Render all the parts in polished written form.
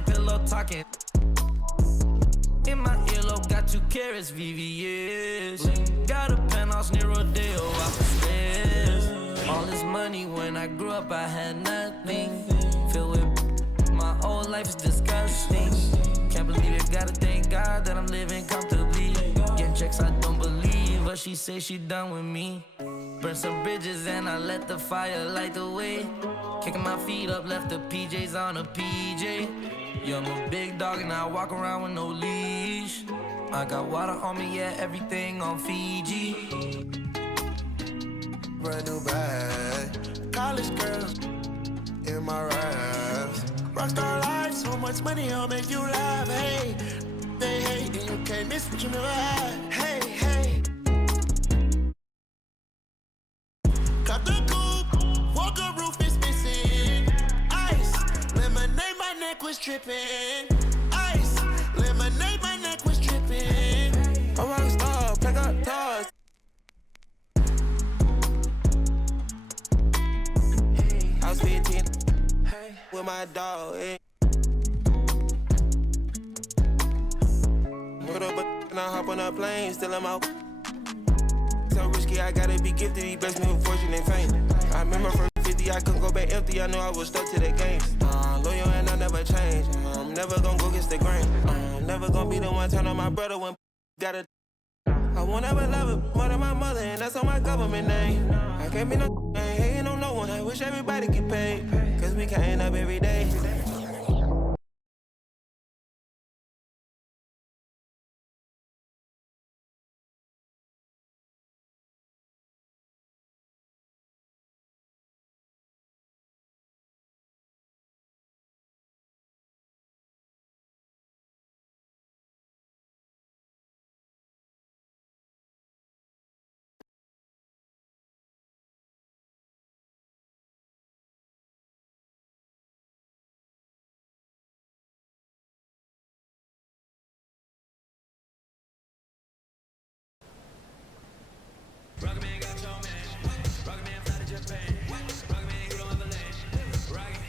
same pillow talking. In my earlobe, got 2 carats, VVS. Got a penthouse near Rodeo, off the stairs. All this money, when I grew up, I had nothing. Filled with my whole life is disgusting. Can't believe it, gotta thank God that I'm living comfortably. Getting checks, I don't believe, but she say she done with me. Burn some bridges and I let the fire light the way. Kicking my feet up, left the PJs on a PJ. Yeah, I'm a big dog and I walk around with no leash. I got water on me, yeah, everything on Fiji. Brand new bag, college girls in my raps. Rockstar life, so much money, I'll make you laugh. Hey, they hate and you can't miss what you never had. Hey, hey. Cut the coupe, walker roof is missing. Ice, lemonade, my neck was tripping. Ice, lemonade, my neck was tripping. A rockstar, pack up toys. I was 15 with my dog. Put up and I hop on a plane, still I'm out. So risky, I gotta be gifted. He blessed me with fortune and fame. I remember for 50, I couldn't go back empty. I knew I was stuck to the game. Loyal and I never change. I'm never gonna go against the grain. I'm never gonna be the one turn on my brother when gotta. I won't ever love her more than my mother, and that's on my government name. I can't be no ain't hating on no one. I wish everybody get paid, cause we can't up every day. Rocketman got your man. Rocketman fly to Japan. Rocketman, you don't ever land. Rocket,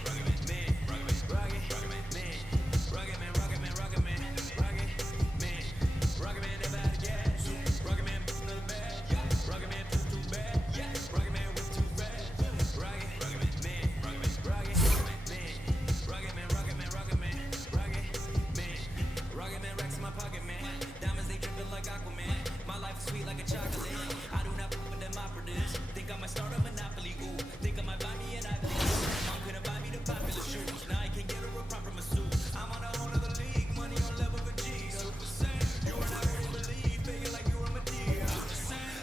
man. Rocketman, man. Rocketman, Rocketman. Rocketman. Rocketman never out of gas. Rocketman another bag. Rocketman too bad. Rocketman with too fast. Rocketman, man. Rocketman, Rocketman racks in my pocket, man. Diamonds they dripping like Aquaman. My life is sweet like a chocolate. I do not fuck with them operatives. Think I might start a monopoly, ooh. Think I might buy me an Ivy League. Mom couldn't buy me the popular shoes. Now I can get her a proper masseuse. I'm on a whole other league, money on level with G's. You are not ready to believe, thinking like you were Medea.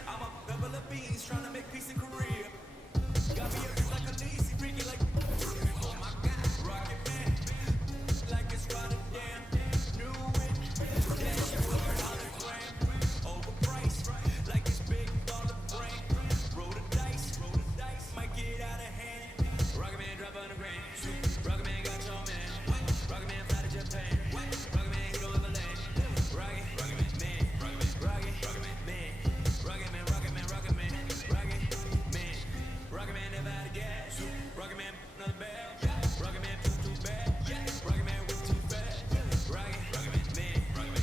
I'm a couple of beans, trying to make peace in Korea. Got me up like a Lisi, freaky like, oh my God. Rocket man, like it's Rotterdam. New it, dash you a hologram. Overpriced, like it's big dollar brand. Roll the dice, might get out of hand. Rocketman drop on the grand. Rocketman got your man. Rocketman fly to Japan. Rocketman he don't ever land. Rocketman, man. Rocketman never out of gas. Rocketman another bag. Rocketman too bad. Rocketman with too fast. Rocketman, man. Rocketman.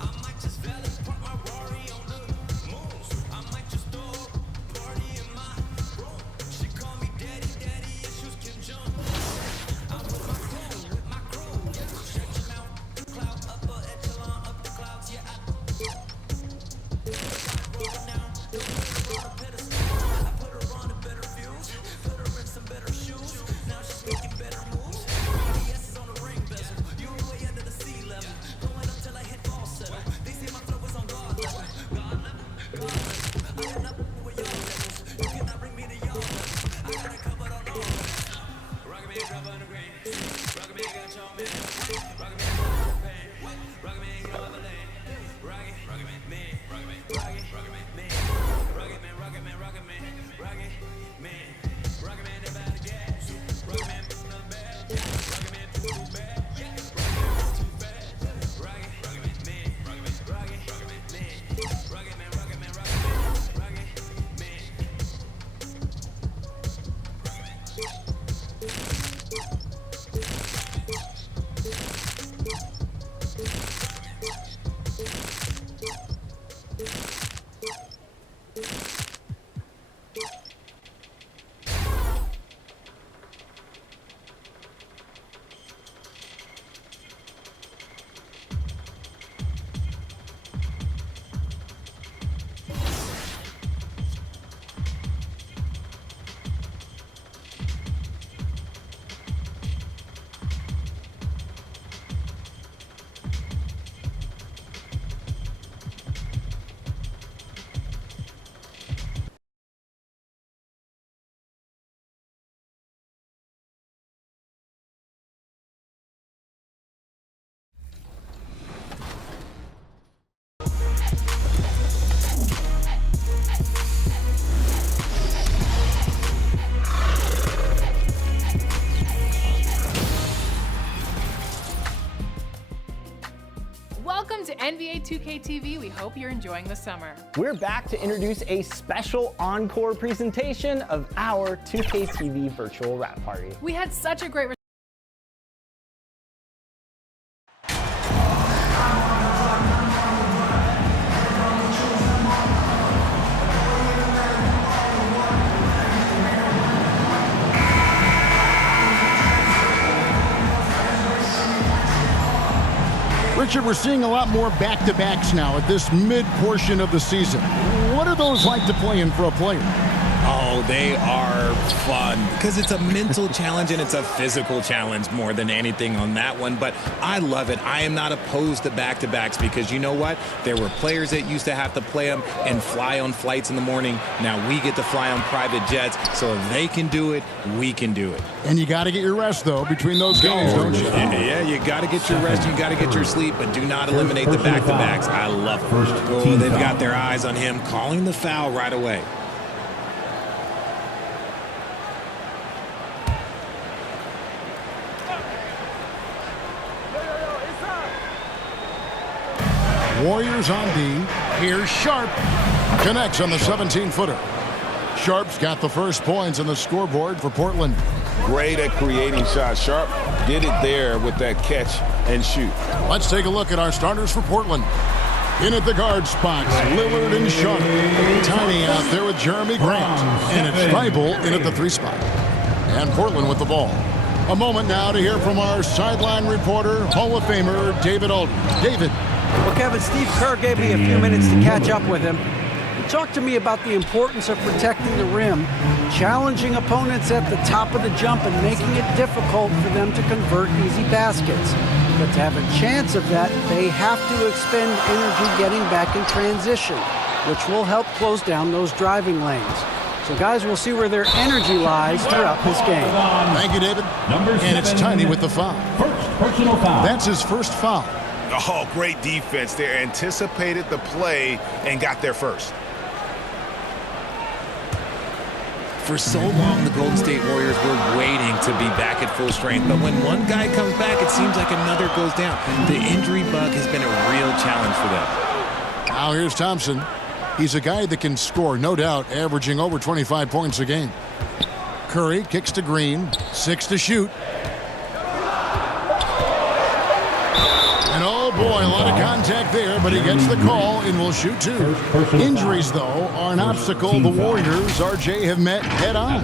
I might just valid park my Rari on the moon. I might just throw a party in my room. She call me daddy, issues Kim Jong. I'm with my crew, stretching out the cloud, upper echelon, up the clouds. Yeah, I roll down, on a pedestal. I put her on a better views, put her in some better shoes. Now she's making better moves. BS is on the ring bezel. You were way under the sea level. Going up till I hit fall settle. They say my flow is on God level. I am not with y'all levels. You cannot bring me to y'all levels. I got it covered on all levels. Rocketman drop on the grand. Rocketman got your man. Rocketman got your pan. Rocketman you don't ever land. Rocketman, man. Rocketman, man. Rocketman, man. Rocketman never out of gas. 2K TV, we hope you're enjoying the summer. We're back to introduce a special encore presentation of our 2K TV virtual wrap party. We had such a great Richard, we're seeing a lot more back-to-backs now at this mid-portion of the season. What are those like to play in for a player? Oh, they are fun because it's a mental challenge and it's a physical challenge more than anything on that one. But I love it. I am not opposed to back-to-backs because you know what? There were players that used to have to play them and fly on flights in the morning. Now we get to fly on private jets. So if they can do it, we can do it. And you got to get your rest, though, between those games, don't you? Yeah, you got to get your rest. You got to get your sleep, but do not eliminate the back-to-backs. I love it. Oh, they've got their eyes on him, calling the foul right away. Warriors on D. Here's Sharp. Connects on the 17-footer. Sharp's got the first points on the scoreboard for Portland. Great at creating shots. Sharp did it there with that catch and shoot. Let's take a look at our starters for Portland. In at the guard spots, Lillard and Sharp. Tiny out there with Jeremy Grant. And it's Thibault in at the 3 spot. And Portland with the ball. A moment now to hear from our sideline reporter, Hall of Famer David Alden. David. Well, Kevin, Steve Kerr gave me a few minutes to catch up with him. He talked to me about the importance of protecting the rim, challenging opponents at the top of the jump and making it difficult for them to convert easy baskets. But to have a chance of that, they have to expend energy getting back in transition, which will help close down those driving lanes. So, guys, we'll see where their energy lies throughout this game. Thank you, David. And it's Tiny with the foul. First personal foul. That's his first foul. Oh, great defense there. Anticipated the play and got there first. For so long, the Golden State Warriors were waiting to be back at full strength. But when one guy comes back, it seems like another goes down. The injury bug has been a real challenge for them. Now here's Thompson. He's a guy that can score, no doubt, averaging over 25 points a game. Curry kicks to Green, 6 to shoot. And oh boy, a lot of contact there, but he gets the call and will shoot 2. Injuries, though, are an obstacle the Warriors, RJ, have met head on.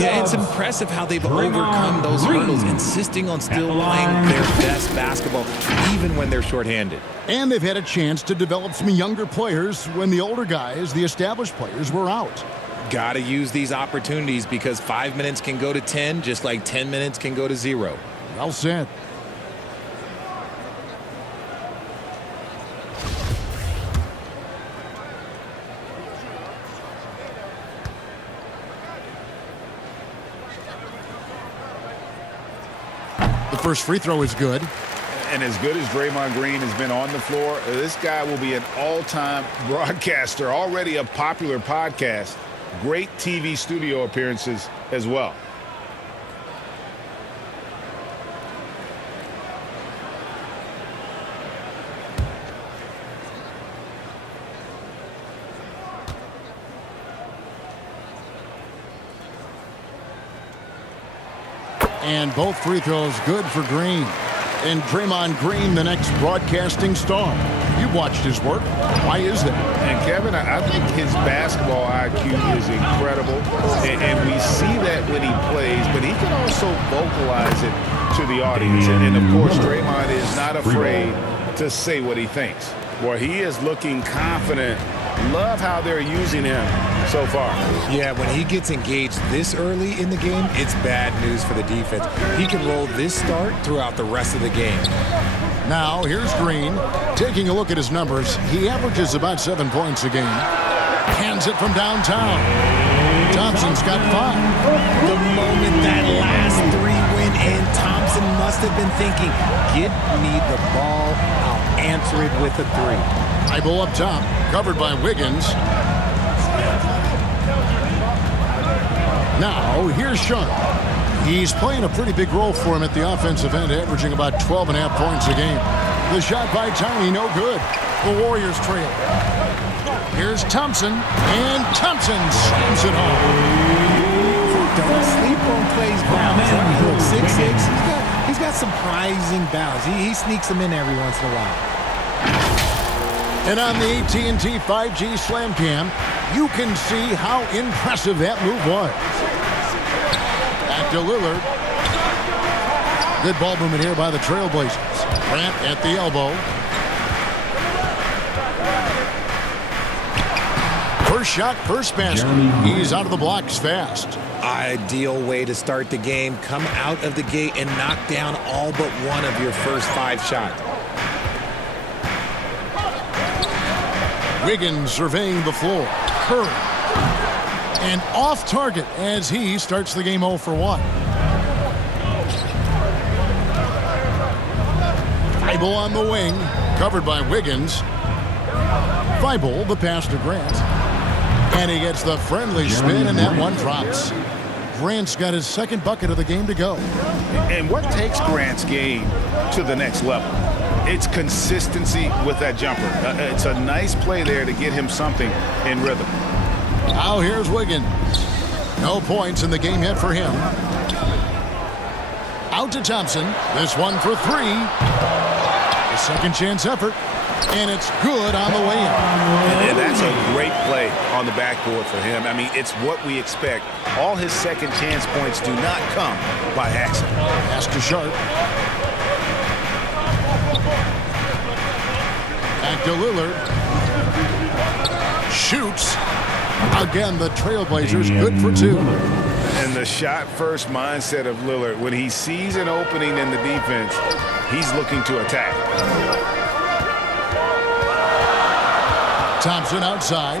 Yeah, it's impressive how they've overcome those hurdles, insisting on still playing their best basketball, even when they're shorthanded. And they've had a chance to develop some younger players when the older guys, the established players, were out. Got to use these opportunities because 5 minutes can go to 10, just like 10 minutes can go to 0. Well said. The first free throw is good. And as good as Draymond Green has been on the floor, this guy will be an all-time broadcaster, already a popular podcast. Great TV studio appearances as well. And both free throws good for Green. And Draymond Green, the next broadcasting star. You've watched his work. Why is that? And Kevin, I think his basketball IQ is incredible. And we see that when he plays, but he can also vocalize it to the audience. And of course, Draymond is not afraid to say what he thinks. Boy, he is looking confident. Love how they're using him so far. Yeah, when he gets engaged this early in the game, it's bad news for the defense. He can roll this start throughout the rest of the game. Now, here's Green. Taking a look at his numbers, he averages about 7 points a game. Hands it from downtown. Thompson's got 5. The moment that last 3 went in, Thompson must have been thinking, get me the ball, I'll answer it with a 3. Thibault up top, covered by Wiggins. Now, here's Sharp. He's playing a pretty big role for him at the offensive end, averaging about 12.5 points a game. The shot by Tiny, no good. The Warriors trail. Here's Thompson, and Thompson slams it home. Don't sleep on Clay's balance. Look, 6'6". He's got surprising balance. He sneaks them in every once in a while. And on the AT&T 5G Slam Cam, you can see how impressive that move was. Back to Lillard. Good ball movement here by the Trailblazers. Grant at the elbow. First shot, first basket. He's out of the blocks fast. Ideal way to start the game. Come out of the gate and knock down all but one of your first 5 shots. Wiggins surveying the floor. Curry. And off target as he starts the game 0 for 1. Thibault on the wing. Covered by Wiggins. Thibault, the pass to Grant. And he gets the friendly spin, and that one drops. Grant's got his second bucket of the game to go. And what takes Grant's game to the next level? It's consistency with that jumper. It's a nice play there to get him something in rhythm. Now here's Wiggins. No points in the game yet for him. Out to Thompson. This one for 3. A second chance effort. And it's good on the way in. And that's a great play on the backboard for him. I mean, it's what we expect. All his second chance points do not come by accident. Pass to Sharp. Back to Lillard. Shoots. Again, the Trailblazers good for 2. And the shot-first mindset of Lillard, when he sees an opening in the defense, he's looking to attack. Thompson outside.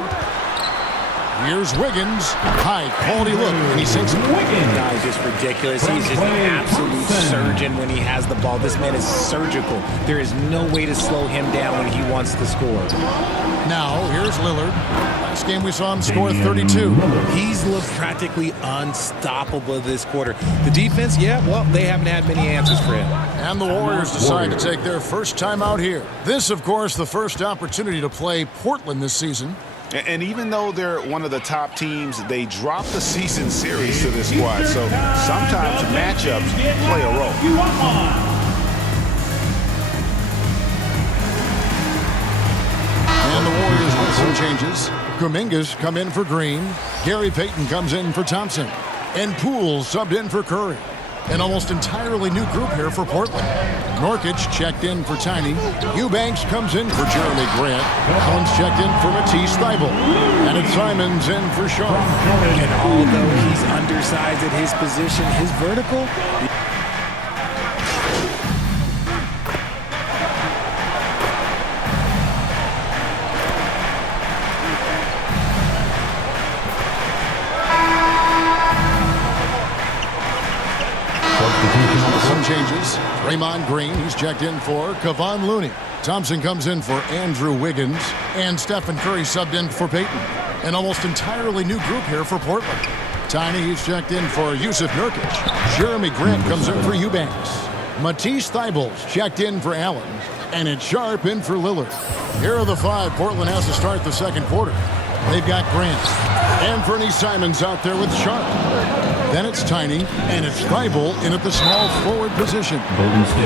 Here's Wiggins. High quality look, and he sinks it. Wiggins is just ridiculous. He's just an absolute surgeon when he has the ball. This man is surgical. There is no way to slow him down when he wants to score. Now, here's Lillard. Last game we saw him score 32. He's looked practically unstoppable this quarter. The defense, yeah, well, they haven't had many answers for him. And the Warriors decide to take their first time out here. This, of course, the first opportunity to play Portland this season. And even though they're one of the top teams, they dropped the season series to this squad. So sometimes matchups play a role. And the Warriors with some changes. Kuminga's come in for Green. Gary Payton comes in for Thompson. And Poole subbed in for Curry. An almost entirely new group here for Portland. Nurkic checked in for Tiny. Eubanks comes in for Jeremy Grant. Allen's checked in for Matisse Thybulle. And it's Simons in for Sharp. And although he's undersized at his position, his vertical... Some changes. Draymond Green, he's checked in for Kevon Looney. Thompson comes in for Andrew Wiggins. And Stephen Curry subbed in for Payton. An almost entirely new group here for Portland. Tiny, he's checked in for Yusuf Nurkic. Jeremy Grant comes in for Eubanks. Matisse Thybulle's checked in for Allen. And it's Sharp in for Lillard. Here are the 5 Portland has to start the second quarter. They've got Grant. And Fernie Simons out there with Sharp. Then it's Tiny, and it's Thybulle in at the small forward position.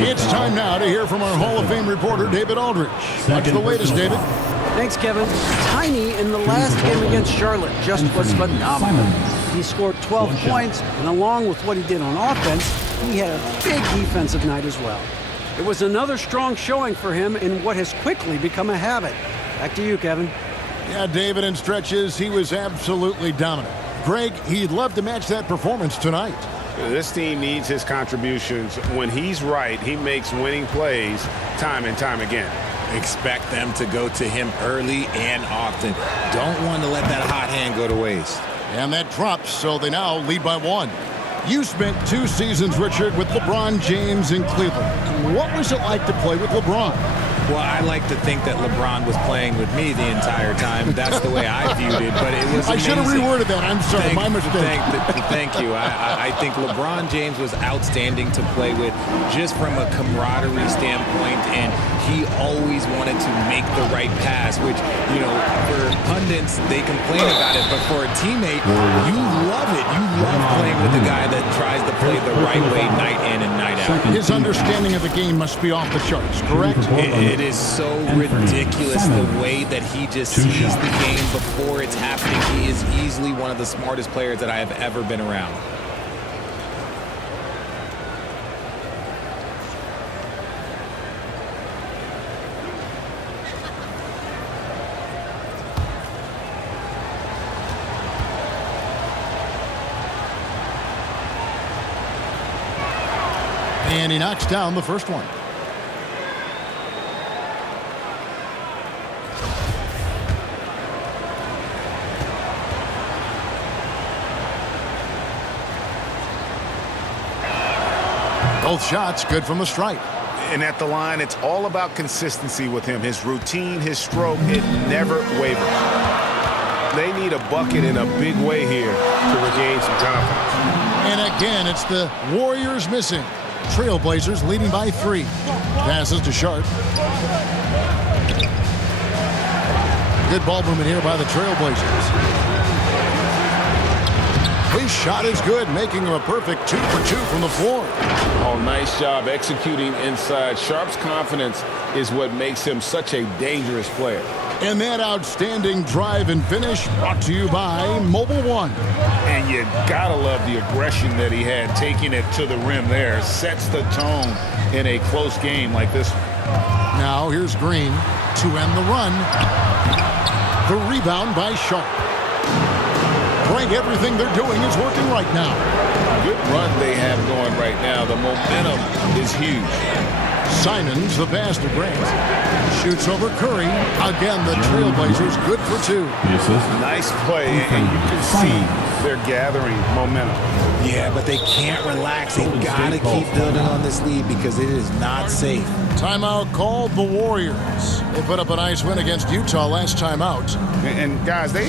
It's time now to hear from our Hall of Fame reporter, David Aldridge. What's the latest, David? Thanks, Kevin. Tiny in the last game against Charlotte just was phenomenal. He scored 12 points, and along with what he did on offense, he had a big defensive night as well. It was another strong showing for him in what has quickly become a habit. Back to you, Kevin. Yeah, David, in stretches, he was absolutely dominant. Greg, he'd love to match that performance tonight. This team needs his contributions. When he's right, he makes winning plays time and time again. Expect them to go to him early and often. Don't want to let that hot hand go to waste. And that drops, so they now lead by 1. You spent 2 seasons, Richard, with LeBron James in Cleveland. What was it like to play with LeBron? Well, I like to think that LeBron was playing with me the entire time. That's the way I viewed it, but it was I should have amazing. reworded that. I'm sorry, my mistake. Thank you. I think LeBron James was outstanding to play with just from a camaraderie standpoint, and he always wanted to make the right pass, which, you know, for pundits, they complain about it, but for a teammate, you love it. You love playing with the guy that tries to play the right way night in and night out. His understanding of the game must be off the charts, correct? It is so ridiculous the way that he just sees the game before it's happening. He is easily one of the smartest players that I have ever been around. And he knocks down the first one. Both shots good from the stripe. And at the line, it's all about consistency with him. His routine, his stroke, it never wavers. They need a bucket in a big way here to regain some confidence. And again, it's the Warriors missing. Trailblazers leading by 3. Passes to Sharp. Good ball movement here by the Trailblazers. His shot is good, making him a perfect 2 for 2 from the floor. Oh, nice job executing inside. Sharp's confidence is what makes him such a dangerous player. And that outstanding drive and finish brought to you by Mobile One. And you gotta love the aggression that he had, taking it to the rim there. Sets the tone in a close game like this one. Now here's Green to end the run. The rebound by Sharp. Frank, everything they're doing is working right now. Good run they have going right now. The momentum is huge. Simons, the pass to Grant. Shoots over Curry. Again, the Trailblazers good for 2. Nice play, and you can see they're gathering momentum. Yeah, but they can't relax. They've got to keep building on this lead because it is not safe. Timeout called the Warriors. They put up a nice win against Utah last time out. And guys, they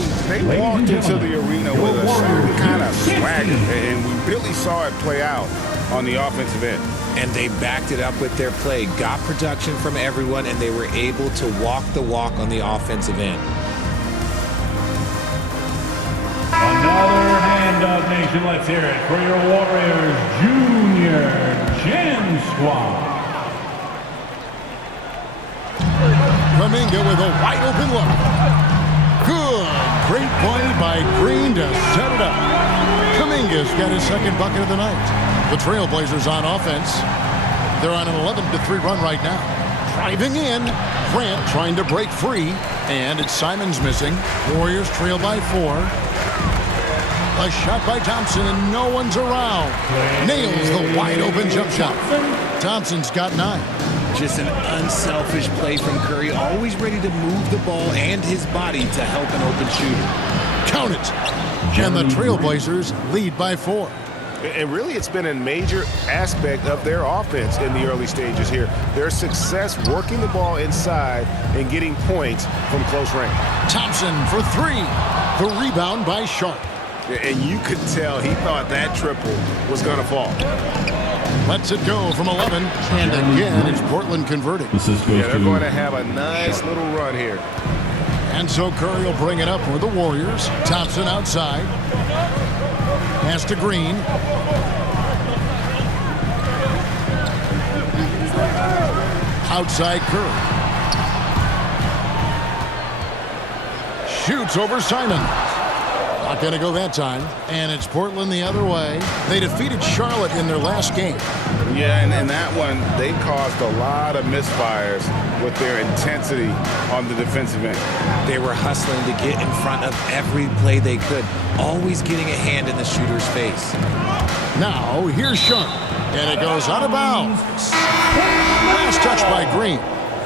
walked into the arena with a certain kind of swagger, and we really saw it play out on the offensive end. And they backed it up with their play, got production from everyone, and they were able to walk the walk on the offensive end. Another hand up, nation. Let's hear it for your Warriors Junior Gym Squad. Kuminga with a wide open look. Good. Great play by Green to set it up. Kuminga's got his second bucket of the night. The Trailblazers on offense. They're on an 11-3 run right now. Driving in. Grant trying to break free. And it's Simons missing. Warriors trail by 4. A shot by Thompson, and no one's around. Nails the wide open jump shot. Thompson's got 9. Just an unselfish play from Curry, always ready to move the ball and his body to help an open shooter. Count it. And the Trailblazers lead by 4. And really, it's been a major aspect of their offense in the early stages here. Their success working the ball inside and getting points from close range. Thompson for 3. The rebound by Sharp. And you could tell he thought that triple was going to fall. Lets it go from 11. And again, it's Portland converting. Yeah, they're going to have a nice little run here. And so Curry will bring it up for the Warriors. Thompson outside. Pass to Green. Outside Curry. Shoots over Simon. Not going to go that time. And it's Portland the other way. They defeated Charlotte in their last game. Yeah, and in that one, they caused a lot of misfires with their intensity on the defensive end. They were hustling to get in front of every play they could, always getting a hand in the shooter's face. Now, here's Sharp. And it goes out of bounds. Last touch by Green.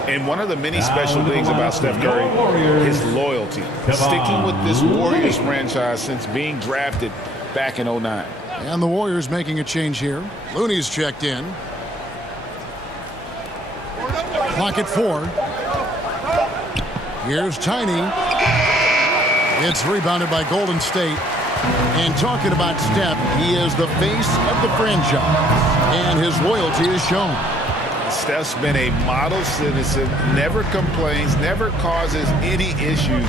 And one of the many special things about Steph Curry, his loyalty. Sticking with this Warriors franchise since being drafted back in 09. And the Warriors making a change here. Looney's checked in. Clock at 4. Here's Tiny. It's rebounded by Golden State. And talking about Steph, he is the face of the franchise. And his loyalty is shown. Steph's been a model citizen, never complains, never causes any issues,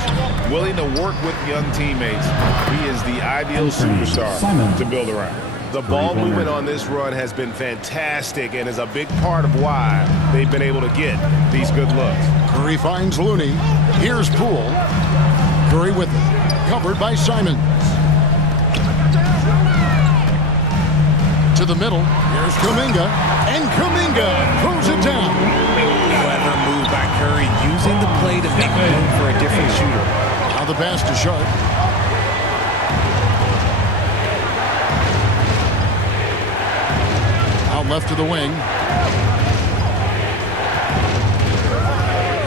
willing to work with young teammates. He is the ideal superstar to build around. The ball movement on this run has been fantastic and is a big part of why they've been able to get these good looks. Curry finds Looney. Here's Poole. Curry with it. Covered by Simons. To the middle. Here's Kuminga. And Kuminga throws it down. Clever move by Curry, using the play to make room for a different shooter. Now the pass to Sharp. Out left to the wing.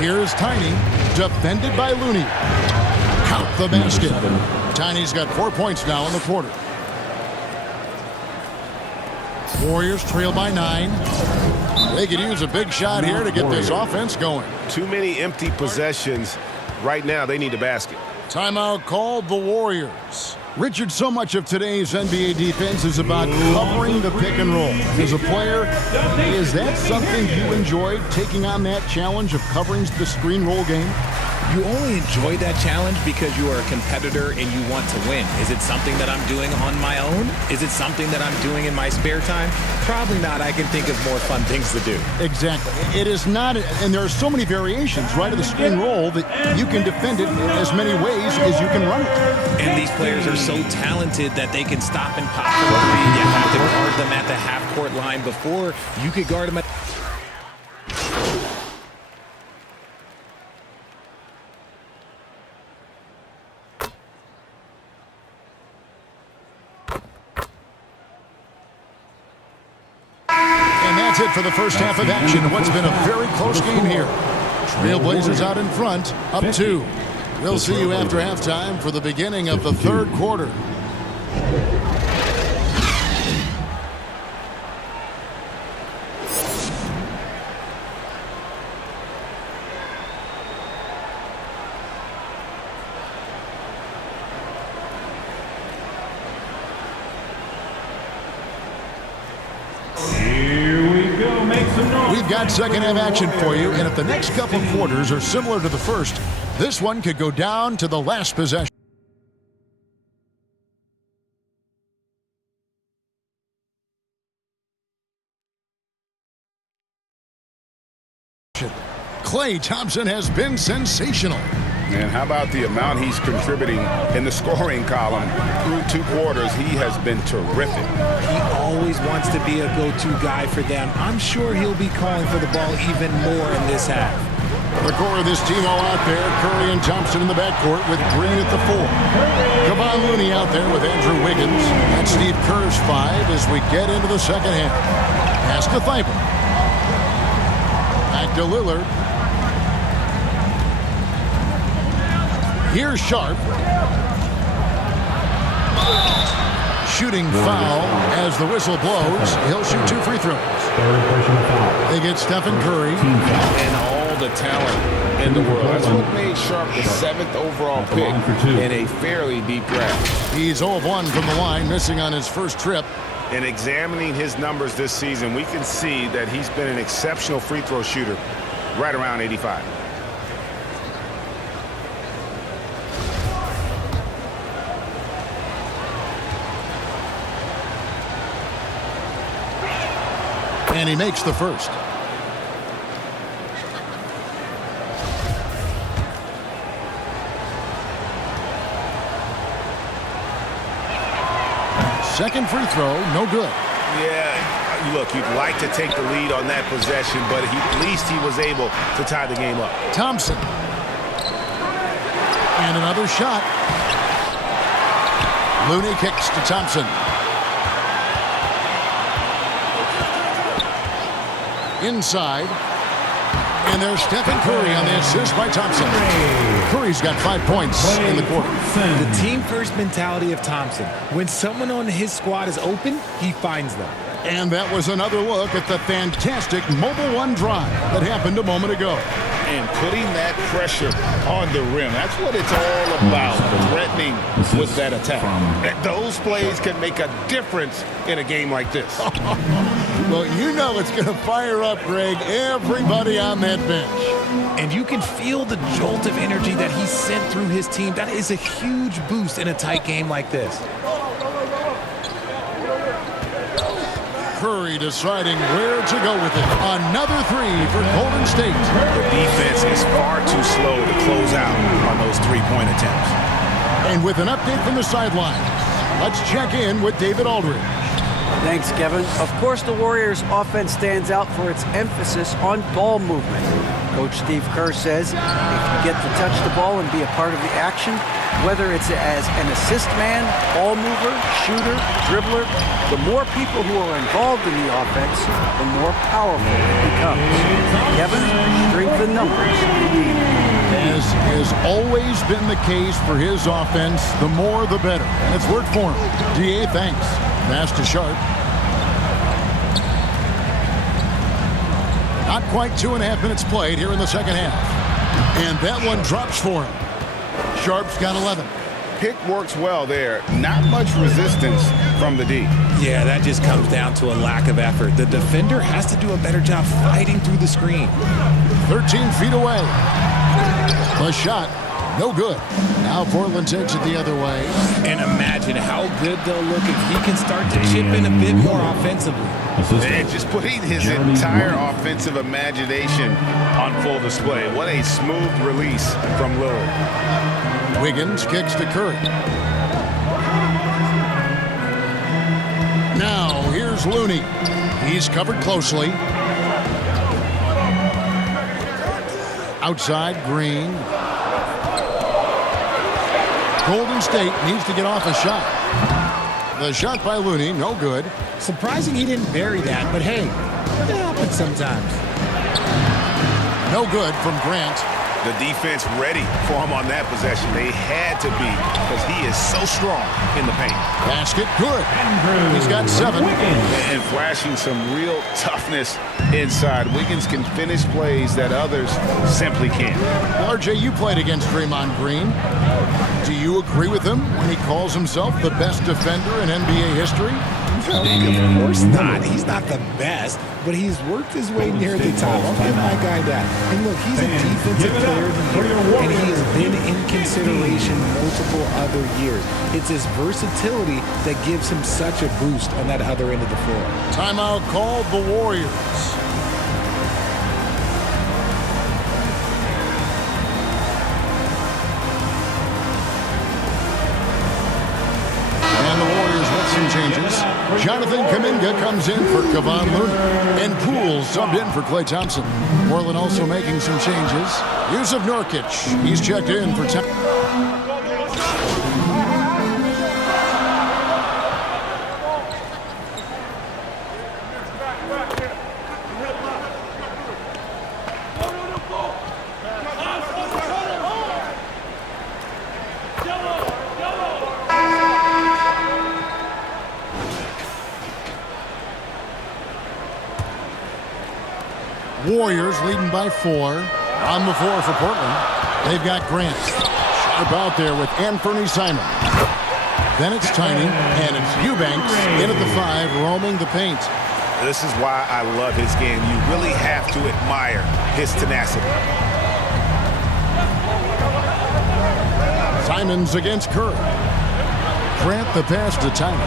Here's Tiny, defended by Looney. Count the basket. Tiny's got 4 points now in the quarter. Warriors trail by 9. They could use a big shot here to get this offense going. Too many empty possessions. Right now, they need a basket. Timeout called the Warriors. Richard, so much of today's NBA defense is about covering the pick and roll. As a player, is that something you enjoyed, taking on that challenge of covering the screen roll game? You only enjoy that challenge because you are a competitor and you want to win. Is it something that I'm doing on my own? Is it something that I'm doing in my spare time? Probably not. I can think of more fun things to do. Exactly. It is not, and there are so many variations, right, of the screen roll that you can defend it as many ways as you can run it. And these players are so talented that they can stop and pop for a three. You have to guard them at the half-court line before you could guard them at... That's it for the first half of action. What's been a very close game here. Trailblazers out in front, up 2. We'll see you after halftime for the beginning of the third quarter. We've got second half action for you, and if the next couple quarters are similar to the first, this one could go down to the last possession. Klay Thompson has been sensational. And how about the amount he's contributing in the scoring column through 2 quarters? He has been terrific. He always wants to be a go-to guy for them. I'm sure he'll be calling for the ball even more in this half. The core of this team all out there. Curry and Thompson in the backcourt with Green at the 4. Kevon Looney out there with Andrew Wiggins. That's Steve Kerr's 5 as we get into the second half. Pass to Thibault. Back to Lillard. Here's Sharp. Shooting foul as the whistle blows. He'll shoot 2 free throws. They get Stephen Curry. And all the talent in the world. That's what made Sharp the 7th overall pick in a fairly deep draft. He's 0 of 1 from the line, missing on his first trip. In examining his numbers this season, we can see that he's been an exceptional free throw shooter, right around 85. And he makes the first. Second free throw, no good. Yeah, look, you'd like to take the lead on that possession, but at least he was able to tie the game up. Thompson. And another shot. Looney kicks to Thompson. Inside. And there's Stephen Curry on the assist by Thompson. Curry's got 5 points in the quarter. The team-first mentality of Thompson. When someone on his squad is open, he finds them. And that was another look at the fantastic Mobile One drive that happened a moment ago. And putting that pressure on the rim. That's what it's all about, threatening with that attack. Those plays can make a difference in a game like this. Well, you know it's going to fire up, Greg, everybody on that bench. And you can feel the jolt of energy that he sent through his team. That is a huge boost in a tight game like this. Curry deciding where to go with it. Another three for Golden State. The defense is far too slow to close out on those three-point attempts. And with an update from the sidelines, let's check in with David Aldridge. Thanks, Kevin. Of course, the Warriors' offense stands out for its emphasis on ball movement. Coach Steve Kerr says if you get to touch the ball and be a part of the action, whether it's as an assist man, ball mover, shooter, dribbler, the more people who are involved in the offense, the more powerful it becomes. Kevin, strength in numbers. As has always been the case for his offense, the more the better. And it's worked for him. DA, thanks. Pass to Sharp. Not quite 2.5 minutes played here in the second half. And that one drops for him. Sharp's got 11. Pick works well there. Not much resistance from the D. Yeah, that just comes down to a lack of effort. The defender has to do a better job fighting through the screen. 13 feet away. The shot, no good. Now Portland takes it the other way. And imagine how good they'll look if he can start to chip in a bit more offensively. And just putting his entire offensive imagination on full display. What a smooth release from Lillard. Wiggins kicks to Curry. Now here's Looney. He's covered closely. Outside, Green. Golden State needs to get off a shot. The shot by Looney, no good. Surprising he didn't bury that, but hey, it happens sometimes. No good from Grant. The defense ready for him on that possession. They had to be because he is so strong in the paint. Basket, good. He's got 7. And flashing some real toughness inside. Wiggins can finish plays that others simply can't. RJ, you played against Draymond Green. Do you agree with him when he calls himself the best defender in NBA history? Of course not. He's not the best, but he's worked his way near the top. I'll give my guy that. And look, he's a defensive player of the year, and he has been in consideration multiple other years. It's his versatility that gives him such a boost on that other end of the floor. Timeout called the Warriors. Changes. Jonathan Kuminga comes in for Kevon Looney. And Poole subbed in for Klay Thompson. Portland also making some changes. Yusuf Nurkic, he's checked in for Warriors leading by 4. On the floor for Portland. They've got Grant. Sharp out there with Anthony Simons. Then it's Tiny, and it's Eubanks in at the 5, roaming the paint. This is why I love his game. You really have to admire his tenacity. Simons against Curry. Grant the pass to Tiny.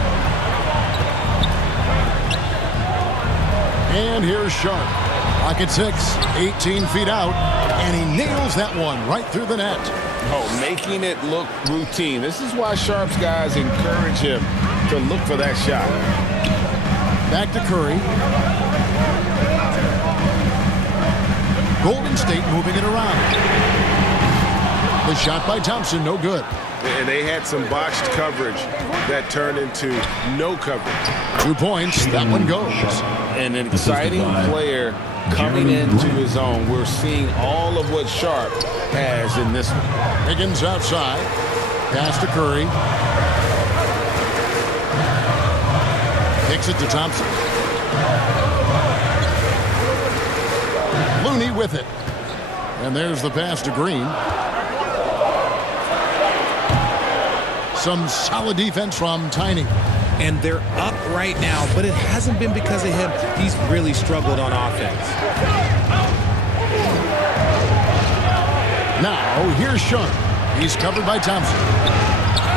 And here's Sharp. Pocket 6, 18 feet out, and he nails that one right through the net. Oh, making it look routine. This is why Sharp's guys encourage him to look for that shot. Back to Curry. Golden State moving it around. The shot by Thompson, no good. And they had some botched coverage that turned into no coverage. 2 points, that one goes. An exciting player coming into his own. We're seeing all of what Sharp has in this one. Higgins outside. Pass to Curry. Kicks it to Thompson. Looney with it. And there's the pass to Green. Some solid defense from Tiny. And they're up right now, but it hasn't been because of him. He's really struggled on offense. Now, here's Sharp. He's covered by Thompson.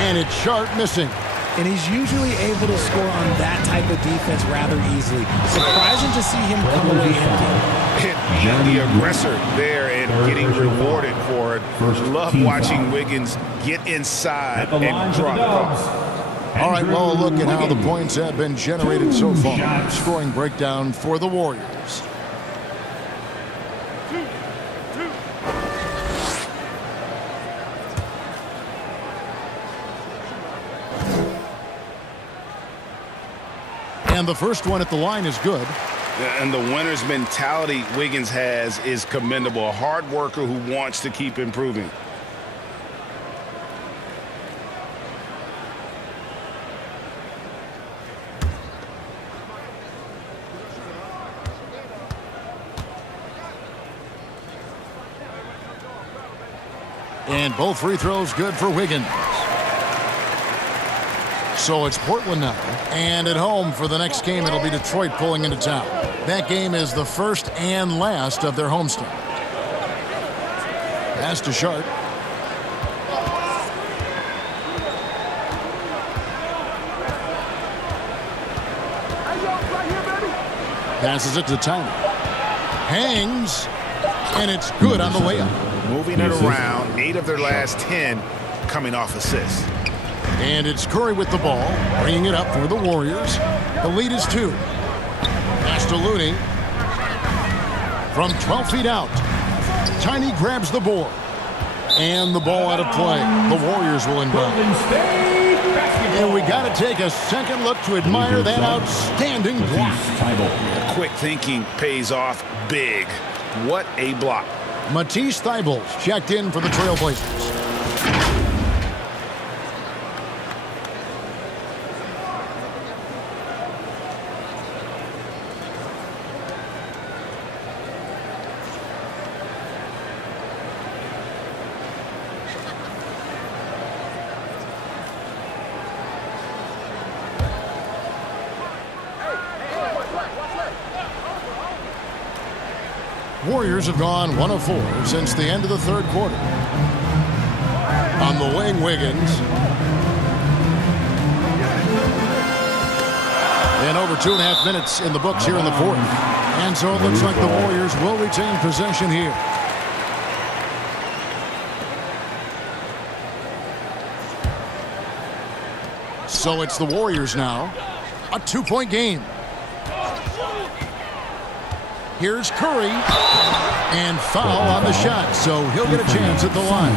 And it's Sharp missing. And he's usually able to score on that type of defense rather easily. Surprising to see him come away empty. The aggressor there and getting rewarded for it. Love watching Wiggins get inside and drop the ball. All right, well, look at how the points have been generated so far. Scoring breakdown for the Warriors. And the first one at the line is good. And the winner's mentality Wiggins has is commendable. A hard worker who wants to keep improving. And both free throws good for Wiggins. So it's Portland now. And at home for the next game, it'll be Detroit pulling into town. That game is the first and last of their homestand. Pass to Sharp. Passes it to Tiny. Hangs. And it's good on the layup. Moving it around. 8 of their last 10 coming off assists. And it's Curry with the ball, bringing it up for the Warriors. The lead is 2. Pass to Looney. From 12 feet out. Tiny grabs the board. And the ball out of play. The Warriors will inbound. And we got to take a second look to admire that outstanding block. Quick thinking pays off big. What a block. Matisse Thybulle checked in for the Trailblazers. Warriors have gone 1 of 4 since the end of the third quarter. On the wing, Wiggins. And over 2.5 minutes in the books here in the fourth. And so it looks like the Warriors will retain possession here. So it's the Warriors now. A 2-point game. Here's Curry, and foul on the shot, so he'll get a chance at the line.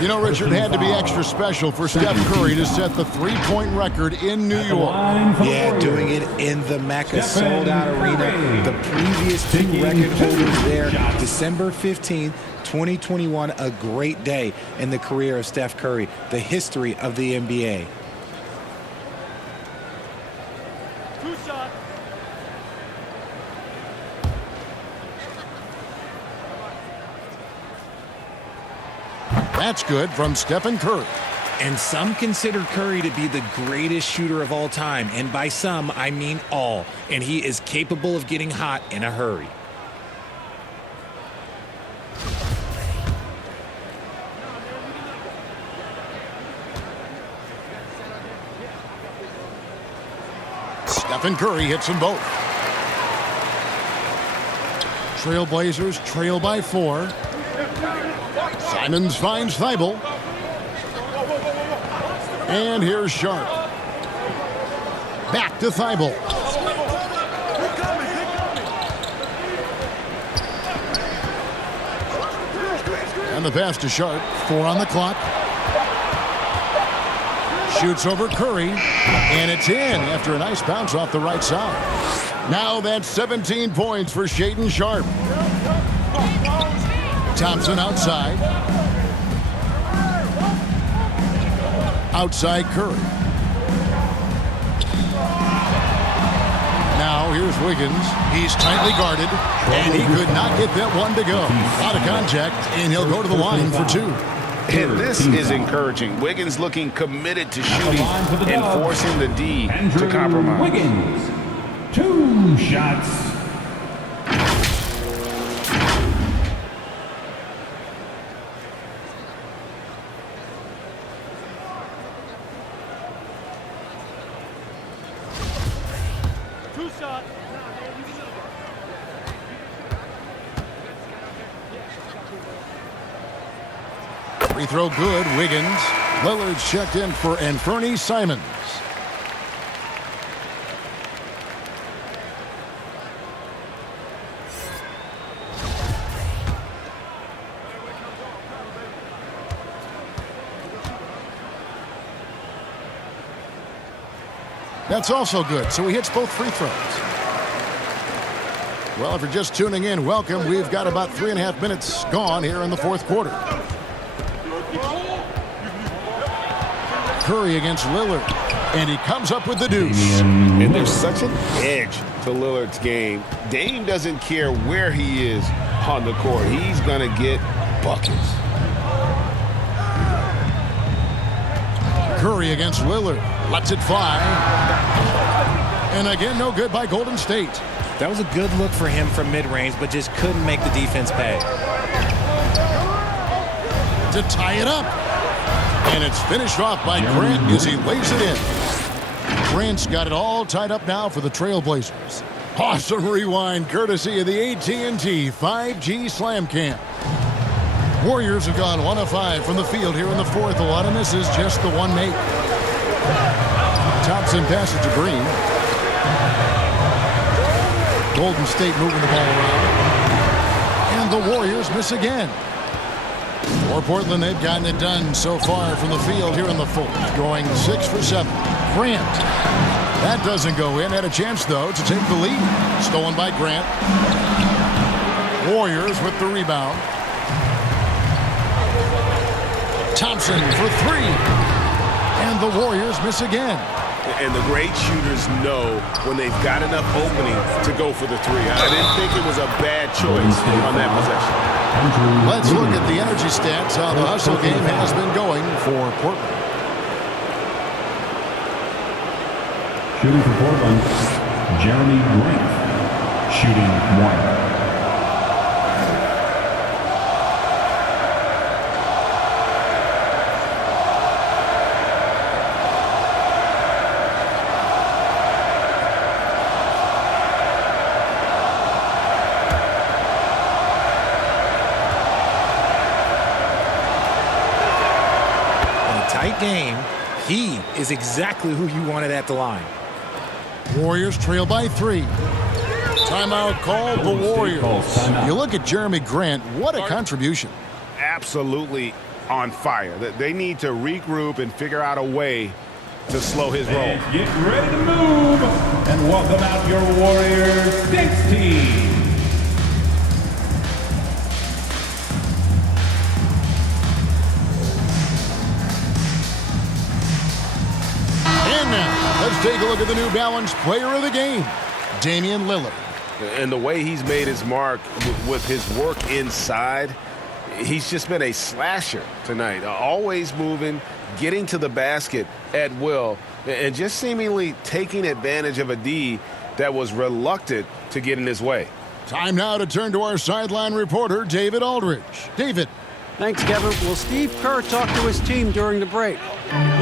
You know, Richard, had to be extra special for Steph Curry to set the three-point record in New York. Yeah, doing it in the Mecca sold-out arena. The previous 2 record holders there, December 15th, 2021, a great day in the career of Steph Curry, the history of the NBA. That's good from Stephen Curry. And some consider Curry to be the greatest shooter of all time. And by some, I mean all. And he is capable of getting hot in a hurry. Stephen Curry hits them both. Trailblazers trail by 4. Simons finds Thybulle. And here's Sharp. Back to Thybulle. And the pass to Sharp. 4 on the clock. Shoots over Curry. And it's in after a nice bounce off the right side. Now that's 17 points for Shaedon Sharp. Thompson outside. Outside Curry. Here's Wiggins. He's tightly guarded, and he could not get that one to go. A lot of contact, and he'll go to the line for 2. And this is encouraging. Wiggins looking committed to shooting and forcing the D to compromise. Wiggins, 2 shots. Free throw good, Wiggins. Lillard's checked in for Anfernee Simons. That's also good, so he hits both free throws. Well, if you're just tuning in, welcome. We've got about 3.5 minutes gone here in the fourth quarter. Curry against Lillard, and he comes up with the deuce. And there's such an edge to Lillard's game. Dame doesn't care where he is on the court. He's going to get buckets. Curry against Lillard, lets it fly. And again, no good by Golden State. That was a good look for him from mid-range, but just couldn't make the defense pay. To tie it up. And it's finished off by Grant as he lays it in. Grant's got it all tied up now for the Trailblazers. Awesome rewind courtesy of the AT&T 5G Slam Cam. Warriors have gone 1 of 5 from the field here in the fourth. A lot of misses, just the one make. Thompson passes to Green. Golden State moving the ball around. And the Warriors miss again. For Portland, they've gotten it done so far from the field here in the fourth, going 6 for 7. Grant. That doesn't go in. Had a chance, though, to take the lead. Stolen by Grant. Warriors with the rebound. Thompson for 3. And the Warriors miss again. And the great shooters know when they've got enough opening to go for the 3. I didn't think it was a bad choice on that possession. Let's look at the energy stats, how the hustle game has been going for Portland. Shooting for Portland, Jeremy Grant. Shooting 1. Game, he is exactly who you wanted at the line. Warriors trail by 3. Timeout called the Warriors. You look at Jeremy Grant, what a contribution. Absolutely on fire. They need to regroup and figure out a way to slow his roll. And get ready to move and welcome out your Warriors 16. Let's take a look at the New Balance player of the game, Damian Lillard. And the way he's made his mark with his work inside, he's just been a slasher tonight. Always moving, getting to the basket at will, and just seemingly taking advantage of a D that was reluctant to get in his way. Time now to turn to our sideline reporter, David Aldridge. David. Thanks, Kevin. Well, Steve Kerr talked to his team during the break.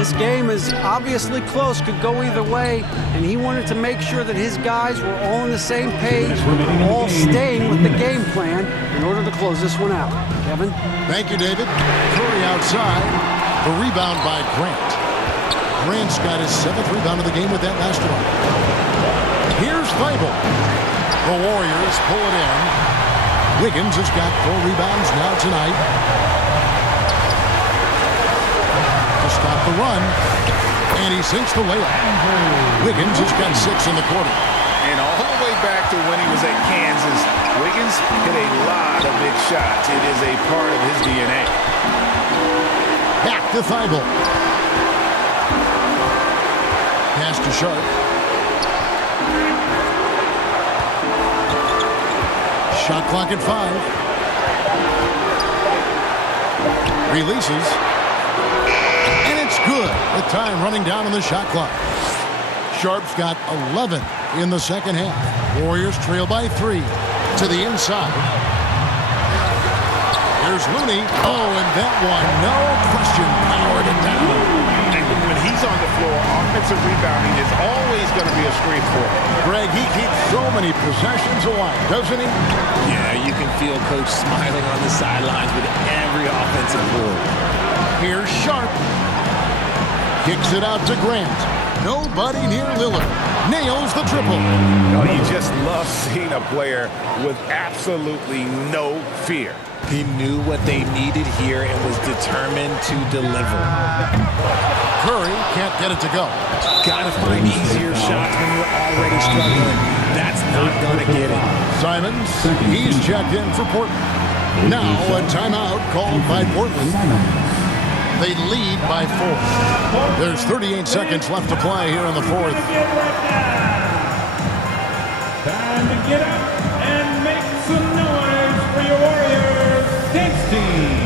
This game is obviously close, could go either way, and he wanted to make sure that his guys were all on the same page, all staying with the game plan in order to close this one out. Kevin? Thank you, David. Curry outside. The rebound by Grant. Grant's got his 7th rebound of the game with that last one. Here's Thibault. The Warriors pull it in. Wiggins has got 4 rebounds now tonight. To stop the run. And he sinks the layup. Wiggins has got 6 in the quarter. And all the way back to when he was at Kansas, Wiggins hit a lot of big shots. It is a part of his DNA. Back to Thibault. Pass to Sharp. Shot clock at 5. Releases. And it's good with time running down on the shot clock. Sharp's got 11 in the second half. Warriors trail by 3 to the inside. Here's Looney. Oh, and that one, no question, powered it down. And when he's on the floor, offensive rebounding is always going to be a strength for him. Greg, he keeps so many possessions alive, doesn't he? Yeah, you can feel Coach smiling on the sidelines with every offensive board. Here's Sharp. Kicks it out to Grant. Nobody near Lillard. Nails the triple. Oh, you just love seeing a player with absolutely no fear. He knew what they needed here and was determined to deliver. Curry can't get it to go. Gotta find easier shots when you're already struggling. That's not gonna get it. Simons, he's checked in for Portland. Now a timeout called by Portland. They lead by 4. There's 38 seconds left to play here in the fourth. Time to get up and make some noise for your Warriors. Thanks, team.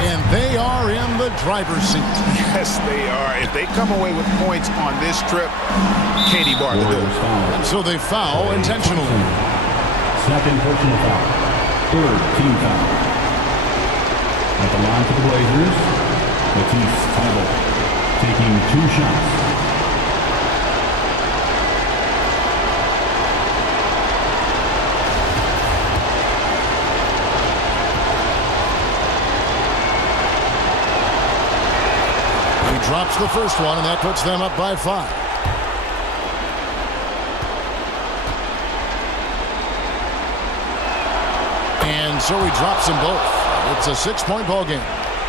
And they are in the driver's seat. Yes, they are. If they come away with points on this trip, Katie barred the door. And so they foul intentionally. Second personal foul. Third team foul. At the line for the Blazers, Matisse Thybulle taking 2 shots. Drops the first one, and that puts them up by 5. And so he drops them both. It's a 6-point ball game.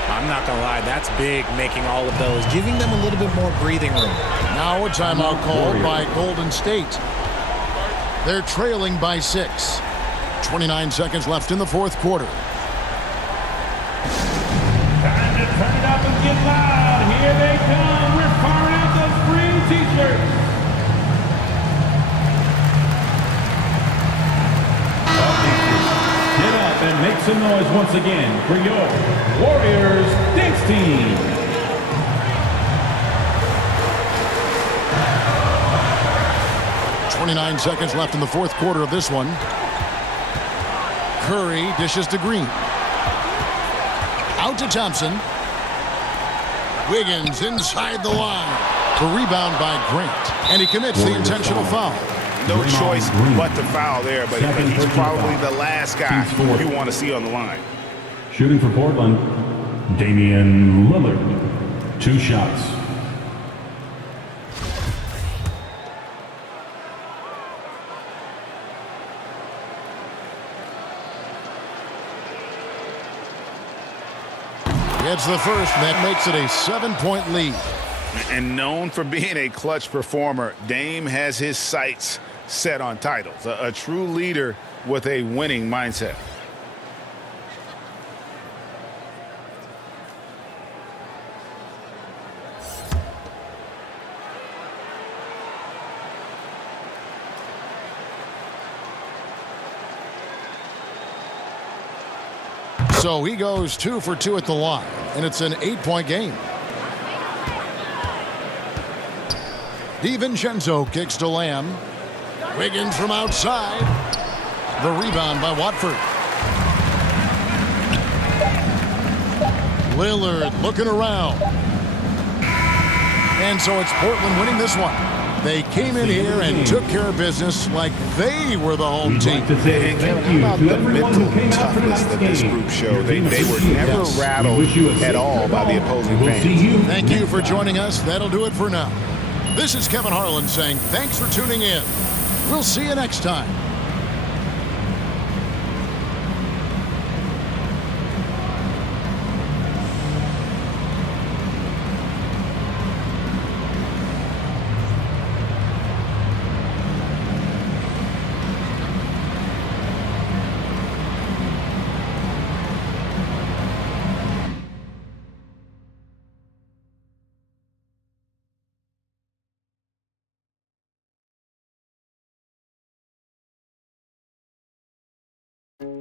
I'm not gonna lie, that's big, making all of those, giving them a little bit more breathing room. Now a timeout called by Golden State. They're trailing by 6. 29 seconds left in the fourth quarter. Time to turn it up and get loud. Here they come. We're firing out those green t-shirts. Get up and make some noise once again for your Warriors Dance Team. .29 seconds left in the fourth quarter of this one. Curry dishes to Green. Out to Thompson. Wiggins inside the line. The rebound by Grant. And he commits the intentional foul. No choice but to foul there, but he's probably the last guy you want to see on the line. Shooting for Portland, Damian Lillard. 2 shots. Gets the first, and that makes it a 7-point lead. And known for being a clutch performer, Dame has his sights set on titles. A true leader with a winning mindset. So he goes 2 for 2 at the line, and it's an 8-point game. DiVincenzo kicks to Lamb. Wiggins from outside. The rebound by Watford. Lillard looking around. And so it's Portland winning this one. They came in here and took care of business like they were the home team. How about the mental toughness that this group showed? They were never rattled at all by the opposing fans. Thank you for joining us. That'll do it for now. This is Kevin Harlan saying thanks for tuning in. We'll see you next time. Brand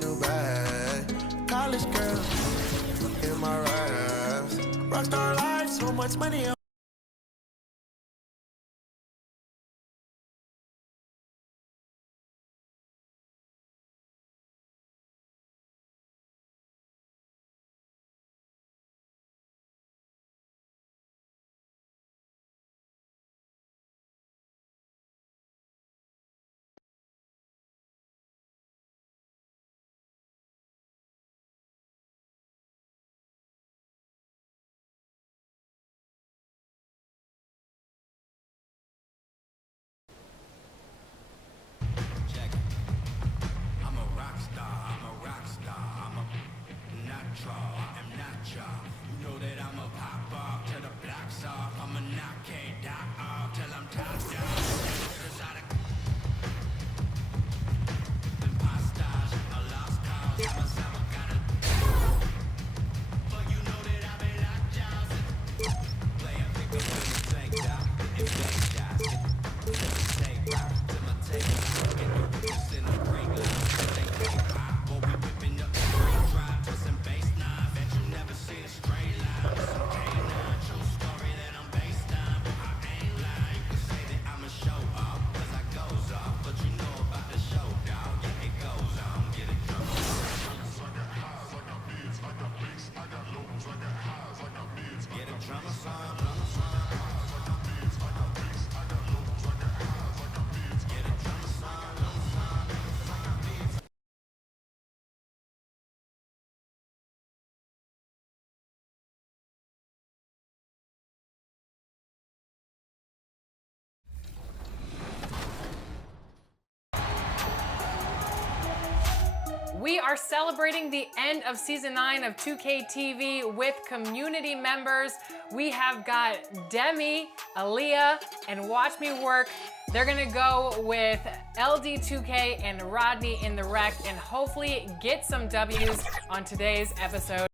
new bag, college girl in my raps. Rockstar life, so much money. We are celebrating the end of season 9 of 2K TV with community members. We have got Demi, Aaliyah, and Watch Me Work. They're gonna go with LD2K and Rodney in the wreck and hopefully get some W's on today's episode.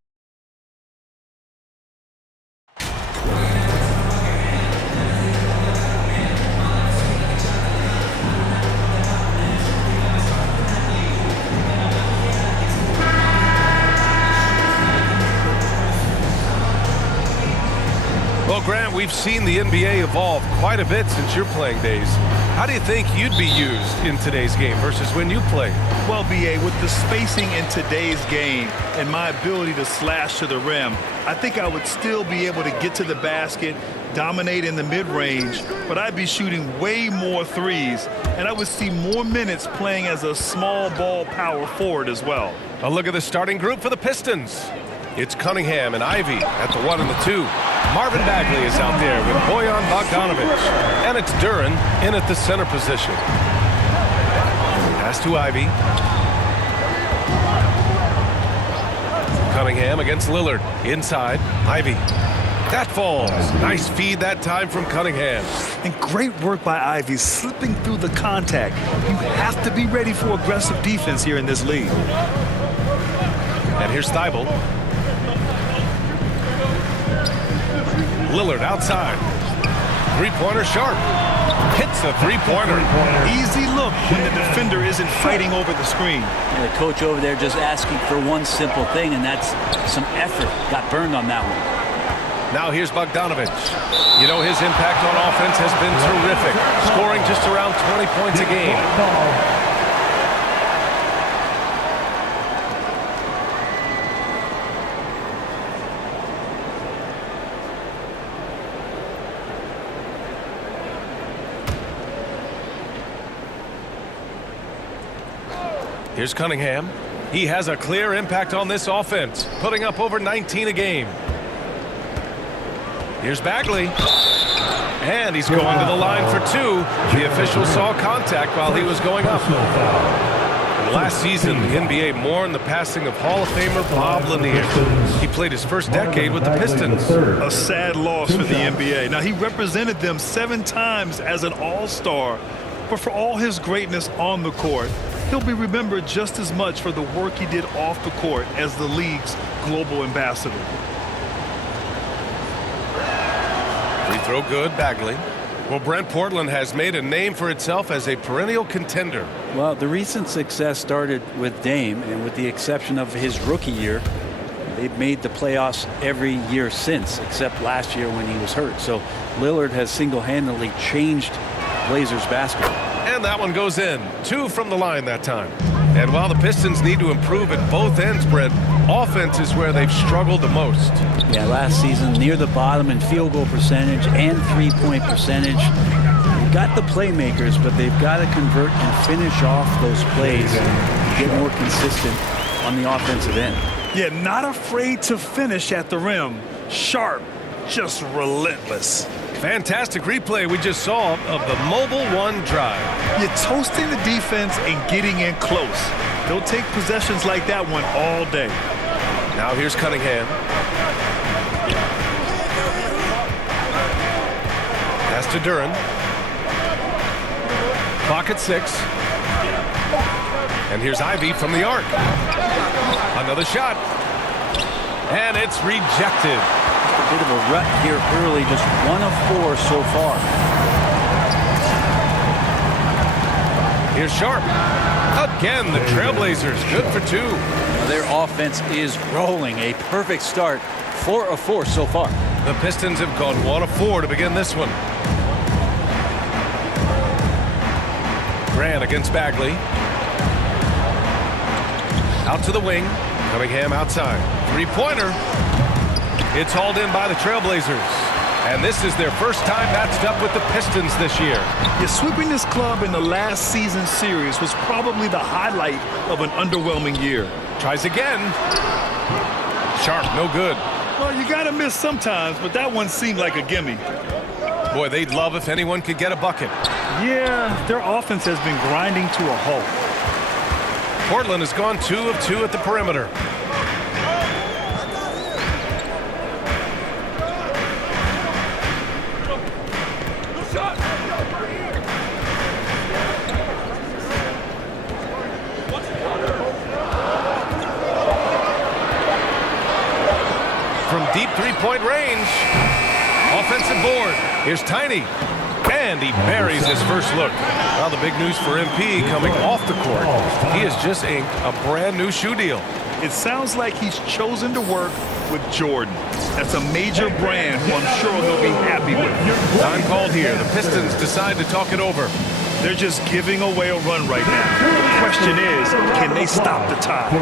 Well, Grant, we've seen the NBA evolve quite a bit since your playing days. How do you think you'd be used in today's game versus when you played? Well, BA, with the spacing in today's game and my ability to slash to the rim, I think I would still be able to get to the basket, dominate in the mid-range, but I'd be shooting way more threes, and I would see more minutes playing as a small ball power forward as well. A look at the starting group for the Pistons. It's Cunningham and Ivy at the 1 and the 2. Marvin Bagley is out there with Bojan Bogdanovic. And it's Duren in at the center position. Pass to Ivy. Cunningham against Lillard. Inside, Ivy. That falls. Nice feed that time from Cunningham. And great work by Ivy, slipping through the contact. You have to be ready for aggressive defense here in this league. And here's Thibault. Lillard outside. Three-pointer sharp. Hits a three-pointer. Easy look when the defender isn't fighting over the screen. Yeah, the coach over there just asking for one simple thing, and that's some effort. Got burned on that one. Now here's Bogdanovic. You know, his impact on offense has been terrific, scoring just around 20 points a game. Here's Cunningham. He has a clear impact on this offense, putting up over 19 a game. Here's Bagley. And he's going to the line for 2. The official saw contact while he was going up. And last season, the NBA mourned the passing of Hall of Famer Bob Lanier. He played his first decade with the Pistons. A sad loss for the NBA. Now, he represented them 7 times as an all-star, but for all his greatness on the court, He'll be remembered just as much for the work he did off the court as the league's global ambassador. Free throw good, Bagley. Well, Brent, Portland has made a name for itself as a perennial contender. Well, the recent success started with Dame, and with the exception of his rookie year, they've made the playoffs every year since, except last year when he was hurt. So Lillard has single-handedly changed Blazers basketball. And that one goes in. 2 from the line that time. And while the Pistons need to improve at both ends, Brent, offense is where they've struggled the most. Yeah, last season near the bottom in field goal percentage and three-point percentage. They've got the playmakers, but they've got to convert and finish off those plays and get more consistent on the offensive end. Yeah, not afraid to finish at the rim. Sharp, just relentless. Fantastic replay we just saw of the Mobile One drive. You're toasting the defense and getting in close. They'll take possessions like that one all day. Now here's Cunningham. Pass to Duren. Clock at 6. And here's Ivey from the arc. Another shot. And it's rejected. A bit of a rut here early, just 1 of 4 so far. Here's Sharp. Again, the Trailblazers good for 2. Now their offense is rolling. A perfect start. 4 of 4 so far. The Pistons have gone 1 of 4 to begin this one. Grant against Bagley. Out to the wing. Cunningham outside. Three-pointer. It's hauled in by the Trailblazers. And this is their first time matched up with the Pistons this year. Yeah, sweeping this club in the last season series was probably the highlight of an underwhelming year. Tries again. Sharp, no good. Well, you got to miss sometimes, but that one seemed like a gimme. Boy, they'd love if anyone could get a bucket. Yeah, their offense has been grinding to a halt. Portland has gone 2 of 2 at the perimeter. From deep three-point range. Offensive board. Here's Tiny. And he buries his first look. Well, the big news for MP coming off the court. He has just inked a brand new shoe deal. It sounds like he's chosen to work with Jordan. That's a major brand who I'm sure he'll be happy with. Time called here. The Pistons decide to talk it over. They're just giving away a run right now. The question is, can they stop the tide?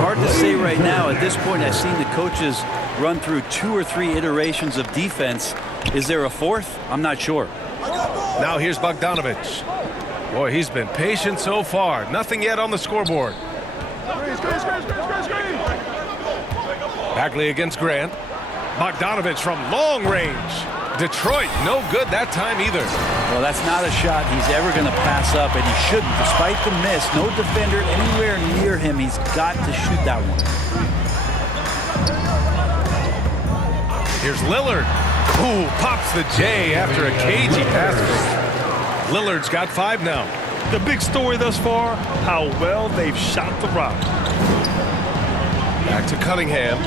Hard to say right now. At this point, I've seen the coaches run through 2 or 3 iterations of defense. Is there a 4th? I'm not sure. Now here's Bogdanovich. Boy, he's been patient so far. Nothing yet on the scoreboard. Bagley against Grant. Bogdanovich from long range. Detroit, no good that time either. Well, that's not a shot he's ever going to pass up, and he shouldn't. Despite the miss, no defender anywhere near him. He's got to shoot that one. Here's Lillard. Ooh, pops the J after a cagey pass. Lillard's got 5 now. The big story thus far, how well they've shot the rock. Back to Cunningham.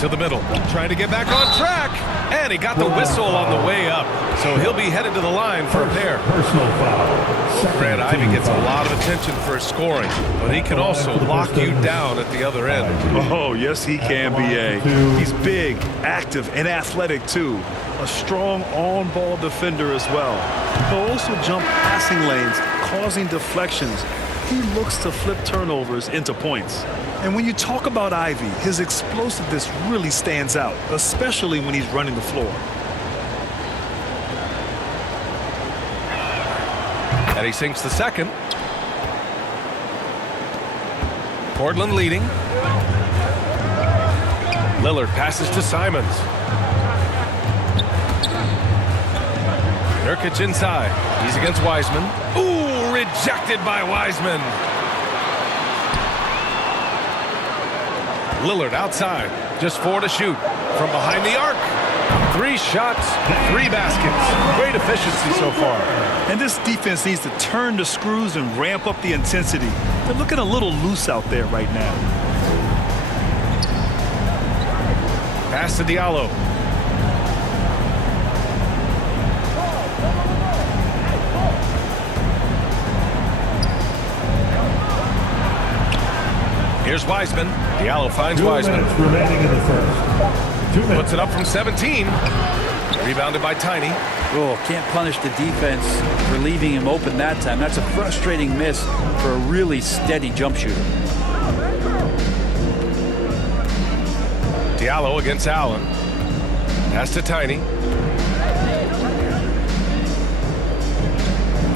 To the middle, trying to get back on track. And he got the whistle on the way up. So he'll be headed to the line for a pair. Personal foul. Grant Ivey gets a lot of attention for his scoring, but he can also lock you down at the other end. Oh, yes, he can, B.A. He's big, active, and athletic, too. A strong on-ball defender as well. He'll also jump passing lanes, causing deflections. He looks to flip turnovers into points. And when you talk about Ivey, his explosiveness really stands out, especially when he's running the floor. And he sinks the second. Portland leading. Lillard passes to Simons. Nurkic inside. He's against Wiseman. Ooh, rejected by Wiseman. Lillard outside. Just 4 to shoot. From behind the arc. 3 shots, 3 baskets. Great efficiency so far. And this defense needs to turn the screws and ramp up the intensity. They're looking a little loose out there right now. Pass to Diallo. Here's Wiseman. Diallo finds Wiseman. Remaining in the first. 2 minutes. Puts it up from 17. Rebounded by Tiny. Oh, can't punish the defense for leaving him open that time. That's a frustrating miss for a really steady jump shooter. Diallo against Allen. Pass to Tiny.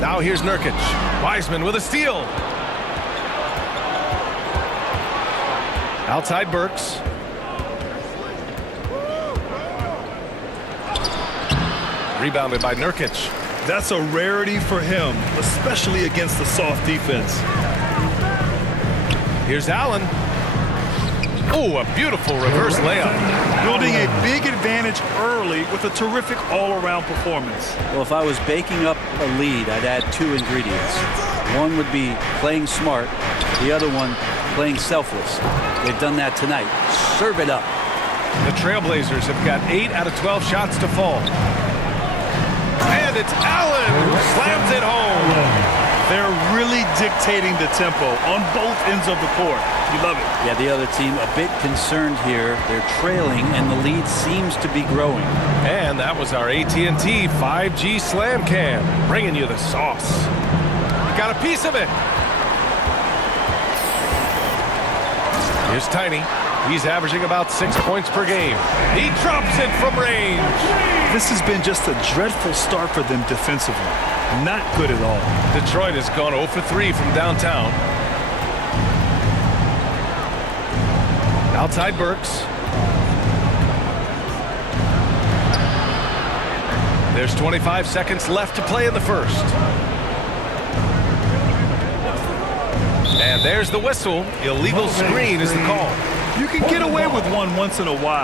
Now here's Nurkic. Wiseman with a steal. Outside Burks. Rebounded by Nurkic. That's a rarity for him, especially against the soft defense. Here's Allen. Oh, a beautiful reverse layup. Building a big advantage early with a terrific all-around performance. Well, if I was baking up a lead, I'd add 2 ingredients. One would be playing smart. The other one, playing selfless. They've done that tonight. Serve it up. The Trailblazers have got 8 out of 12 shots to fall. And it's Allen who slams it home. They're really dictating the tempo on both ends of the court. You love it. Yeah, the other team a bit concerned here. They're trailing, and the lead seems to be growing. And that was our AT&T 5G Slam Cam, bringing you the sauce. You got a piece of it. Here's Tiny. He's averaging about 6 points per game. He drops it from range. This has been just a dreadful start for them defensively. Not good at all. Detroit has gone 0 for 3 from downtown. Outside Burks. There's 25 seconds left to play in the first. And there's the whistle. Illegal screen is the call. You can get away with one once in a while.